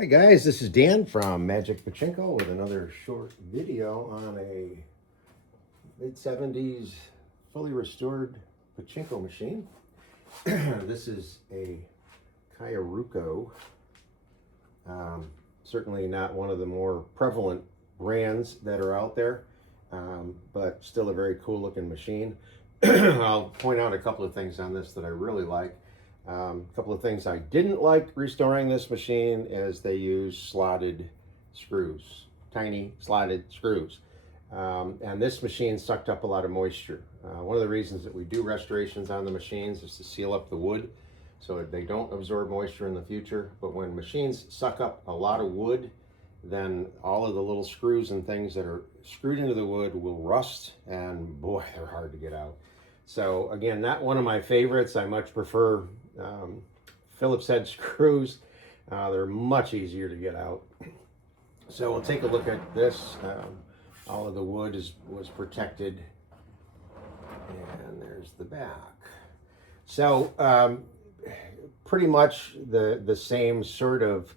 Hi guys, this is Dan from Magic Pachinko with another short video on a mid-70s fully restored pachinko machine. This is a Kyoraku. Certainly not one of the more prevalent brands that are out there, but still a very cool looking machine. I'll point out a couple of things on this that I really like. A couple of things I didn't like restoring this machine is they use slotted screws, tiny slotted screws. And this machine sucked up a lot of moisture. One of the reasons that we do restorations on the machines is to seal up the wood so they don't absorb moisture in the future. But when machines suck up a lot of wood, then all of the little screws and things that are screwed into the wood will rust, and boy, they're hard to get out. So again, not one of my favorites. I much prefer Phillips head screws. They're much easier to get out. So we'll take a look at this. All of the wood was protected, and there's the back. So pretty much the same sort of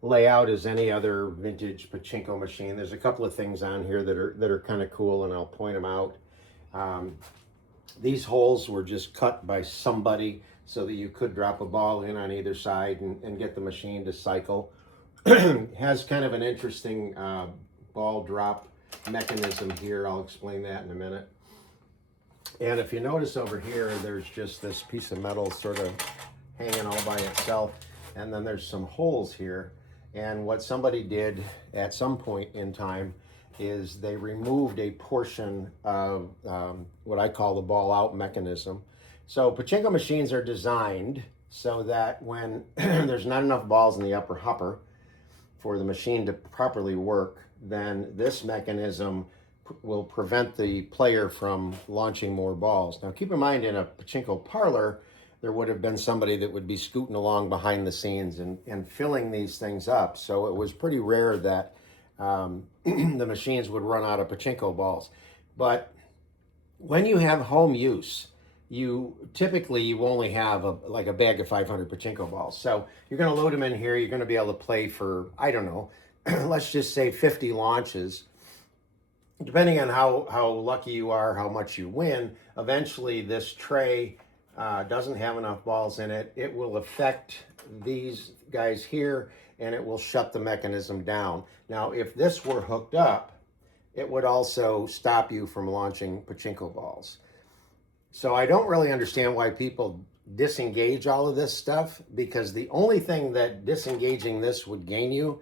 layout as any other vintage pachinko machine. There's a couple of things on here that are kind of cool, and I'll point them out. These holes were just cut by somebody so that you could drop a ball in on either side and get the machine to cycle. Has kind of an interesting ball drop mechanism here. I'll explain that in a minute. And if you notice over here, there's just this piece of metal sort of hanging all by itself. And then there's some holes here. And what somebody did at some point in time is they removed a portion of what I call the ball out mechanism. So pachinko machines are designed so that when there's not enough balls in the upper hopper for the machine to properly work, then this mechanism will prevent the player from launching more balls. Now keep in mind, in a pachinko parlor, there would have been somebody that would be scooting along behind the scenes and filling these things up. So it was pretty rare that the machines would run out of pachinko balls. But when you have home use, you only have like a bag of 500 pachinko balls. So you're going to load them in here. You're going to be able to play for, I don't know, let's just say 50 launches. Depending on how lucky you are, how much you win, eventually this tray doesn't have enough balls in it. It will affect these guys here, and it will shut the mechanism down. Now, if this were hooked up, it would also stop you from launching pachinko balls. So I don't really understand why people disengage all of this stuff, because the only thing that disengaging this would gain you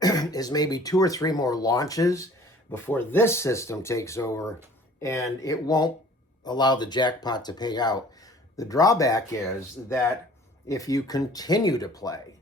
is maybe 2 or 3 more launches before this system takes over, and it won't allow the jackpot to pay out. The drawback is that if you continue to play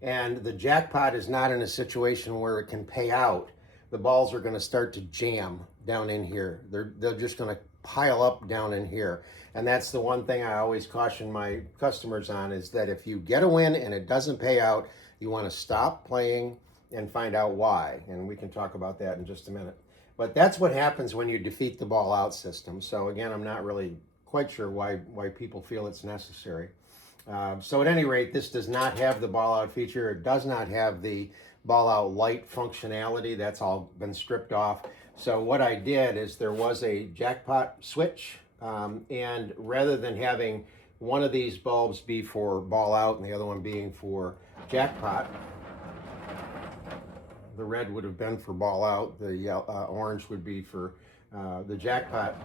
and the jackpot is not in a situation where it can pay out, the balls are going to start to jam down in here. They're just going to pile up down in here. And that's the one thing I always caution my customers on, is that if you get a win and it doesn't pay out, you want to stop playing and find out why. And we can talk about that in just a minute. But that's what happens when you defeat the ball out system. So again, I'm not really quite sure why people feel it's necessary. So at any rate, this does not have the ball out feature. It does not have the ball out light functionality. That's all been stripped off. So what I did is there was a jackpot switch, and rather than having one of these bulbs be for ball out and the other one being for jackpot, the red would have been for ball out, the orange would be for the jackpot.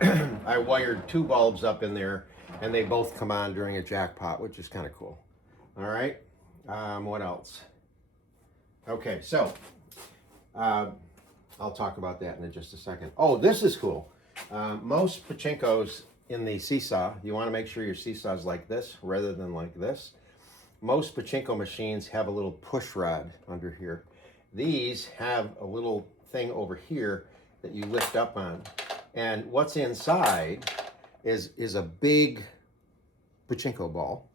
I wired 2 bulbs up in there, and they both come on during a jackpot, which is kind of cool. All right, what else? Okay, so I'll talk about that in just a second. Oh, this is cool. Most pachinkos in the seesaw, you want to make sure your seesaw is like this rather than like this. Most pachinko machines have a little push rod under here. These have a little thing over here that you lift up on. And what's inside is a big pachinko ball.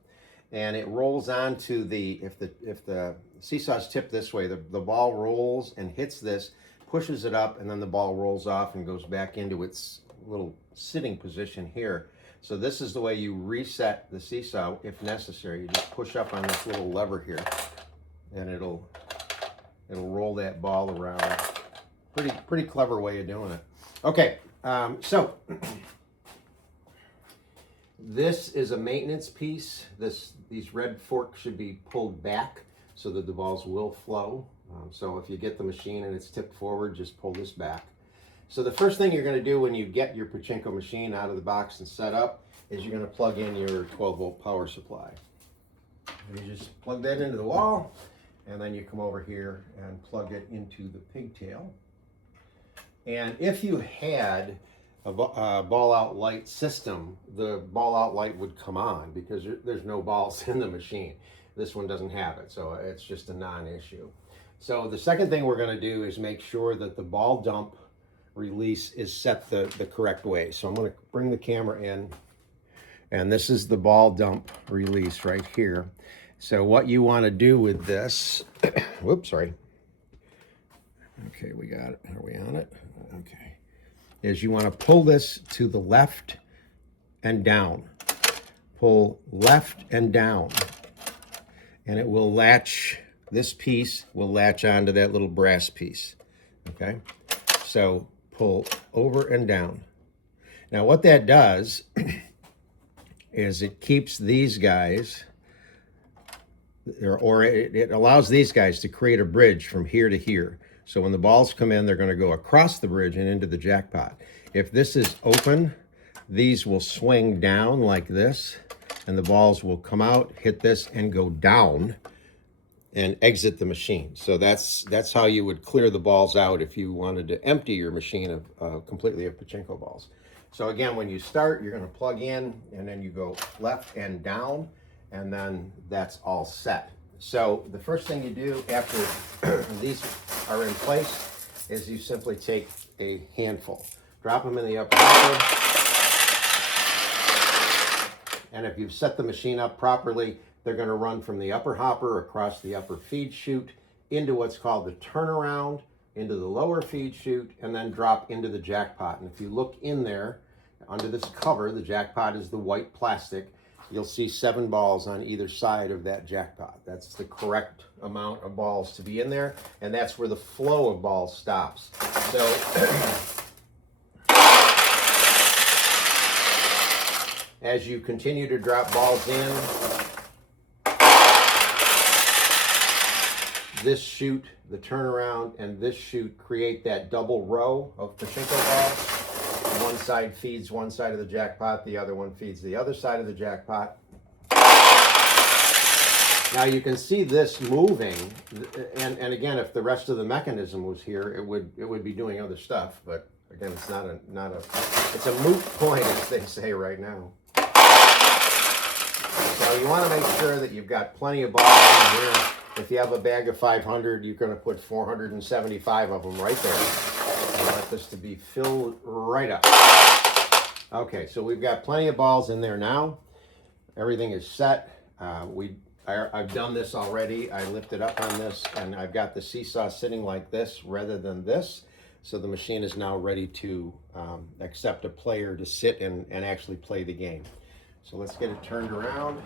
And it rolls onto if the seesaw's tipped this way, the ball rolls and hits this, pushes it up, and then the ball rolls off and goes back into its little sitting position here. So this is the way you reset the seesaw if necessary. You just push up on this little lever here, and it'll it'll roll that ball around. Pretty clever way of doing it. Okay, so this is a maintenance piece. These red forks should be pulled back so that the balls will flow. So if you get the machine and it's tipped forward, just pull this back. So the first thing you're going to do when you get your pachinko machine out of the box and set up is you're going to plug in your 12-volt power supply. And you just plug that into the wall, and then you come over here and plug it into the pigtail. And if you had a ball out light system, the ball out light would come on because there's no balls in the machine. This one doesn't have it, so it's just a non-issue. So the second thing we're going to do is make sure that the ball dump release is set the correct way. So I'm going to bring the camera in, and this is the ball dump release right here. So what you want to do with this, whoops, sorry. Okay, we got it. Are we on it? Okay. Is you want to pull this to the left and down. Pull left and down. And it will latch, this piece will latch onto that little brass piece. Okay? So pull over and down. Now what that does is it keeps these guys, or it allows these guys to create a bridge from here to here. So when the balls come in, they're going to go across the bridge and into the jackpot. If this is open, these will swing down like this, and the balls will come out, hit this, and go down and exit the machine. So that's how you would clear the balls out if you wanted to empty your machine of completely of pachinko balls. So again, when you start, you're going to plug in, and then you go left and down, and then that's all set. So the first thing you do after these are in place is you simply take a handful, drop them in the upper hopper, and if you've set the machine up properly, they're going to run from the upper hopper across the upper feed chute into what's called the turnaround, into the lower feed chute, and then drop into the jackpot. And if you look in there, under this cover, the jackpot is the white plastic, you'll see 7 balls on either side of that jackpot. That's the correct amount of balls to be in there, and that's where the flow of balls stops. So as you continue to drop balls in, this chute, the turnaround, and this chute create that double row of pachinko balls. One side feeds one side of the jackpot, the other one feeds the other side of the jackpot. Now you can see this moving, and again, if the rest of the mechanism was here, it would be doing other stuff. But again, it's it's a moot point, as they say right now. So you want to make sure that you've got plenty of balls in here. If you have a bag of 500, you're going to put 475 of them right there. I want this to be filled right up. Okay, so we've got plenty of balls in there now. Everything is set. I've done this already. I lifted up on this, and I've got the seesaw sitting like this rather than this. So the machine is now ready to accept a player to sit and actually play the game. So let's get it turned around.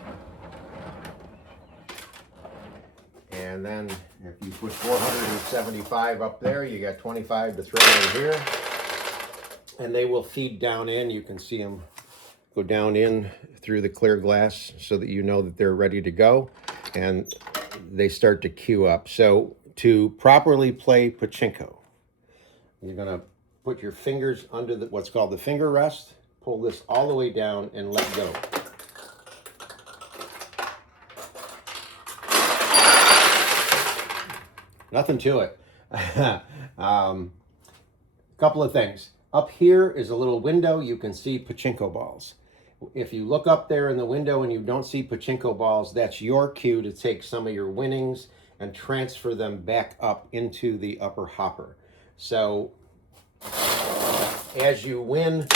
And then if you put 475 up there, you got 25 to throw in here. And they will feed down in. You can see them go down in through the clear glass so that you know that they're ready to go. And they start to queue up. So to properly play pachinko, you're going to put your fingers under what's called the finger rest. Pull this all the way down and let go. Nothing to it. Couple of things. Up here is a little window. You can see pachinko balls. If you look up there in the window and you don't see pachinko balls, that's your cue to take some of your winnings and transfer them back up into the upper hopper. So as you win,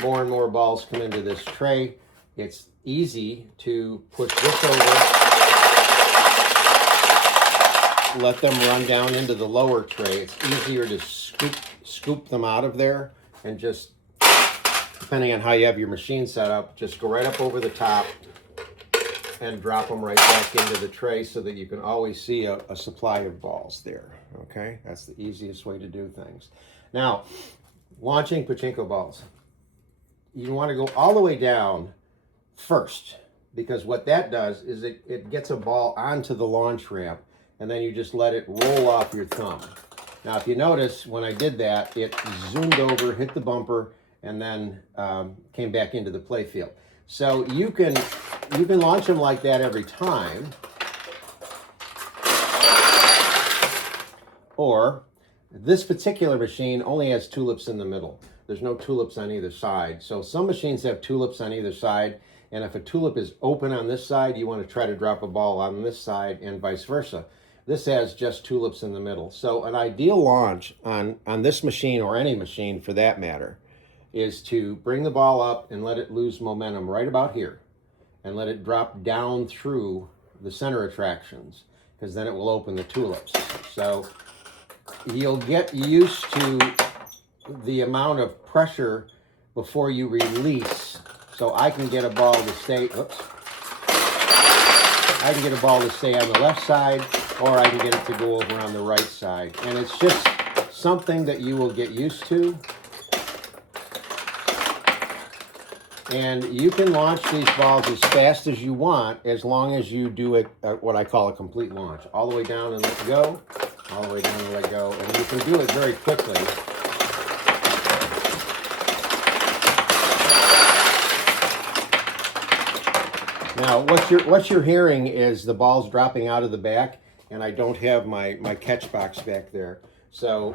more and more balls come into this tray. It's easy to push this over, let them run down into the lower tray. It's easier to scoop them out of there, and just, depending on how you have your machine set up, just go right up over the top and drop them right back into the tray so that you can always see a supply of balls there. Okay, that's the easiest way to do things. Now, launching pachinko balls. You want to go all the way down first, because what that does is it gets a ball onto the launch ramp, and then you just let it roll off your thumb. Now, if you notice, when I did that, it zoomed over, hit the bumper, and then came back into the play field. So you can launch them like that every time, or this particular machine only has tulips in the middle. There's no tulips on either side. So some machines have tulips on either side, and if a tulip is open on this side, you want to try to drop a ball on this side and vice versa. This has just tulips in the middle. So an ideal launch on this machine, or any machine for that matter, is to bring the ball up and let it lose momentum right about here, and let it drop down through the center attractions, because then it will open the tulips. So you'll get used to the amount of pressure before you release. So I can get a ball to stay, I can get a ball to stay on the left side, or I can get it to go over on the right side. And it's just something that you will get used to. And you can launch these balls as fast as you want, as long as you do it what I call a complete launch. All the way down and let go, all the way down and let go. And you can do it very quickly. Now, what you're hearing is the balls dropping out of the back, and I don't have my catch box back there. So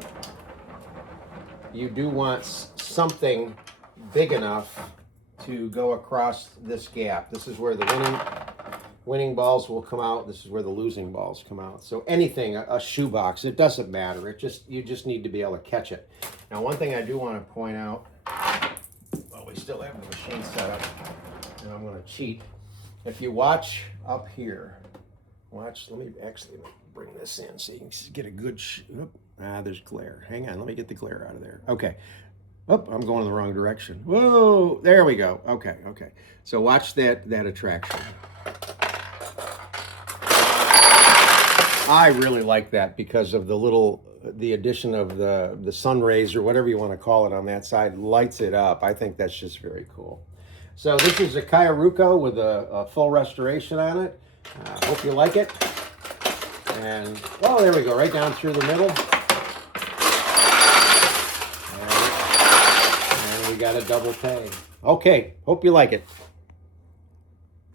you do want something big enough to go across this gap. This is where the winning balls will come out. This is where the losing balls come out. So anything, a shoebox, it doesn't matter. You just need to be able to catch it. Now, one thing I do want to point out, well, we still have the machine set up, and I'm going to cheat. If you watch up here, let me actually bring this in so you can get a good, there's glare. Hang on, let me get the glare out of there. Okay. Oh, I'm going in the wrong direction. Whoa, there we go. Okay. So watch that attraction. I really like that because of the addition of the sun rays, or whatever you want to call it, on that side, lights it up. I think that's just very cool. So this is a Kyoraku with a full restoration on it. Hope you like it. And, oh, there we go, right down through the middle. And we got a double pay. Okay, hope you like it.